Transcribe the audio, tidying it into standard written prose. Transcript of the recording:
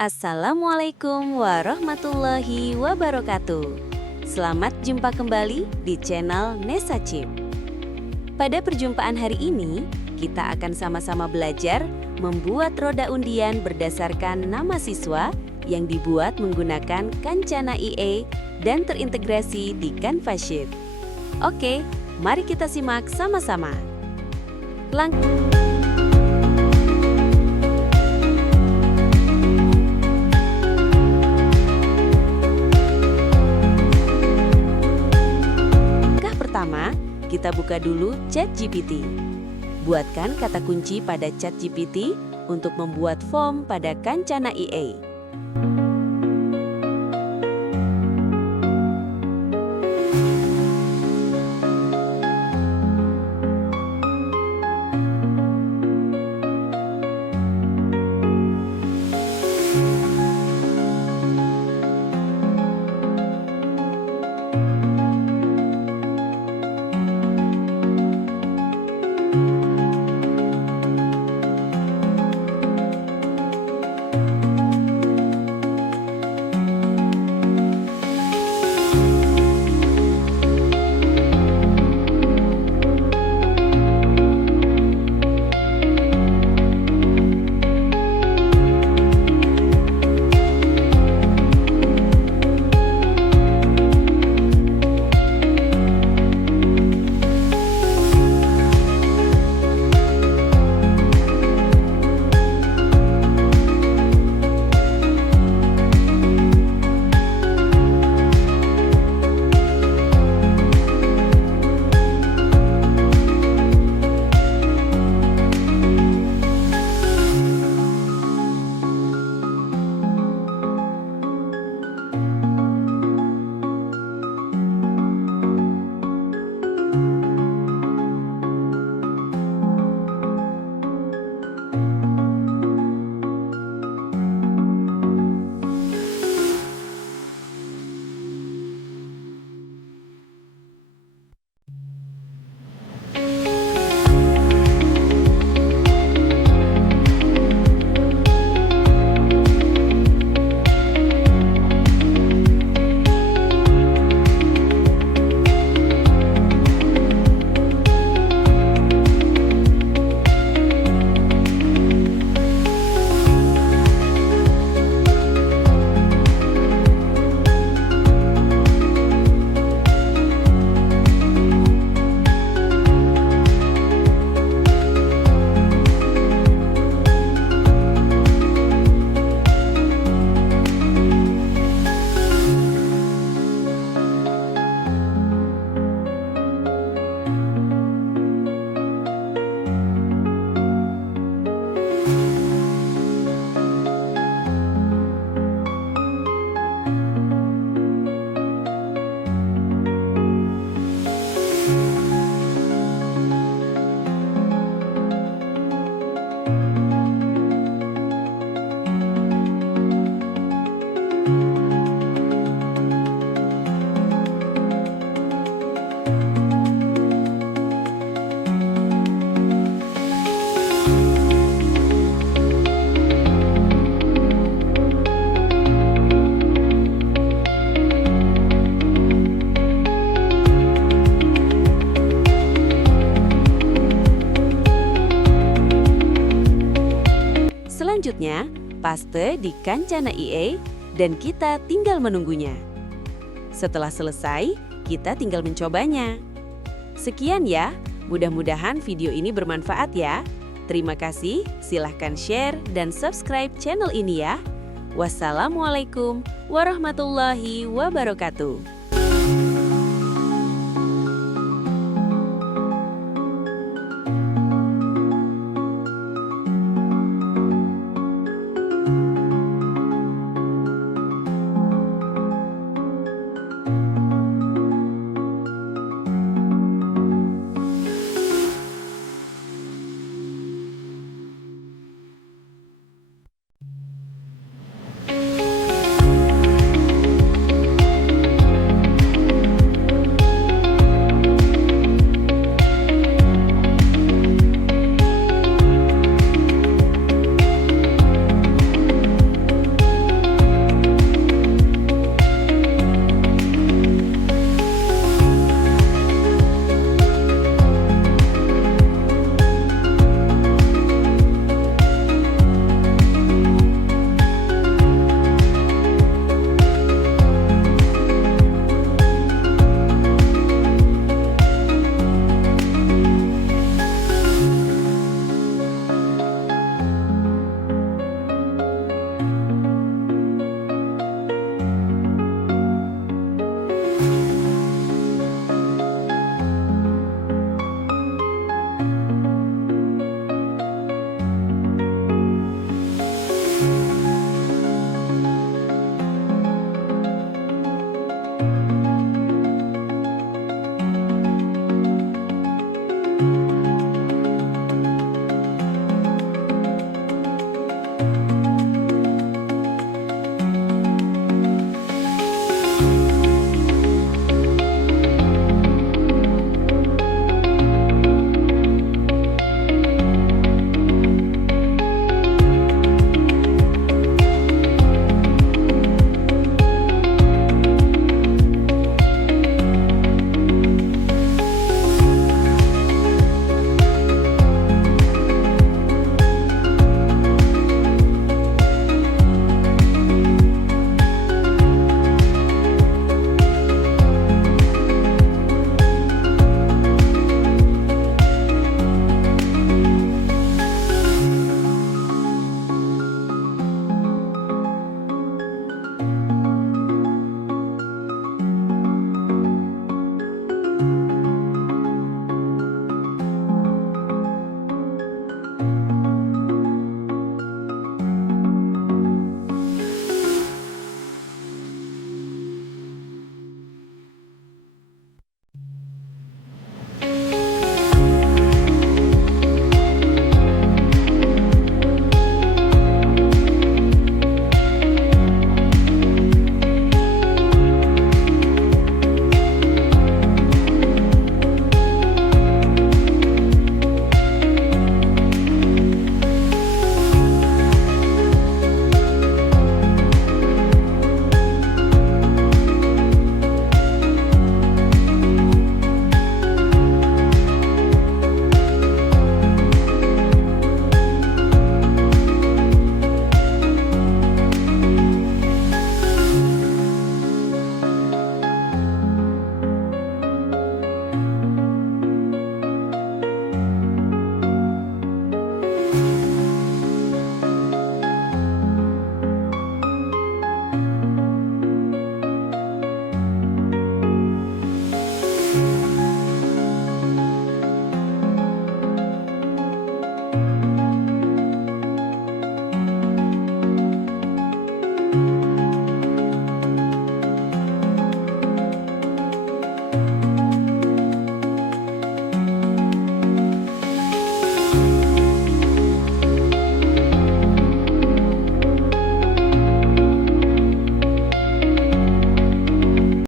Assalamualaikum warahmatullahi wabarakatuh. Selamat jumpa kembali di channel Nessa Chip. Pada perjumpaan hari ini, kita akan sama-sama belajar membuat roda undian berdasarkan nama siswa yang dibuat menggunakan Kancana EA dan terintegrasi di Canva Sheet. Oke, mari kita simak sama-sama. Pertama, kita buka dulu ChatGPT. Buatkan kata kunci pada ChatGPT untuk membuat form pada Kancana EA. Selanjutnya, paste di Kancana EA dan kita tinggal menunggunya. Setelah selesai, kita tinggal mencobanya. Sekian ya, mudah-mudahan video ini bermanfaat ya. Terima kasih, silahkan share dan subscribe channel ini ya. Wassalamualaikum warahmatullahi wabarakatuh.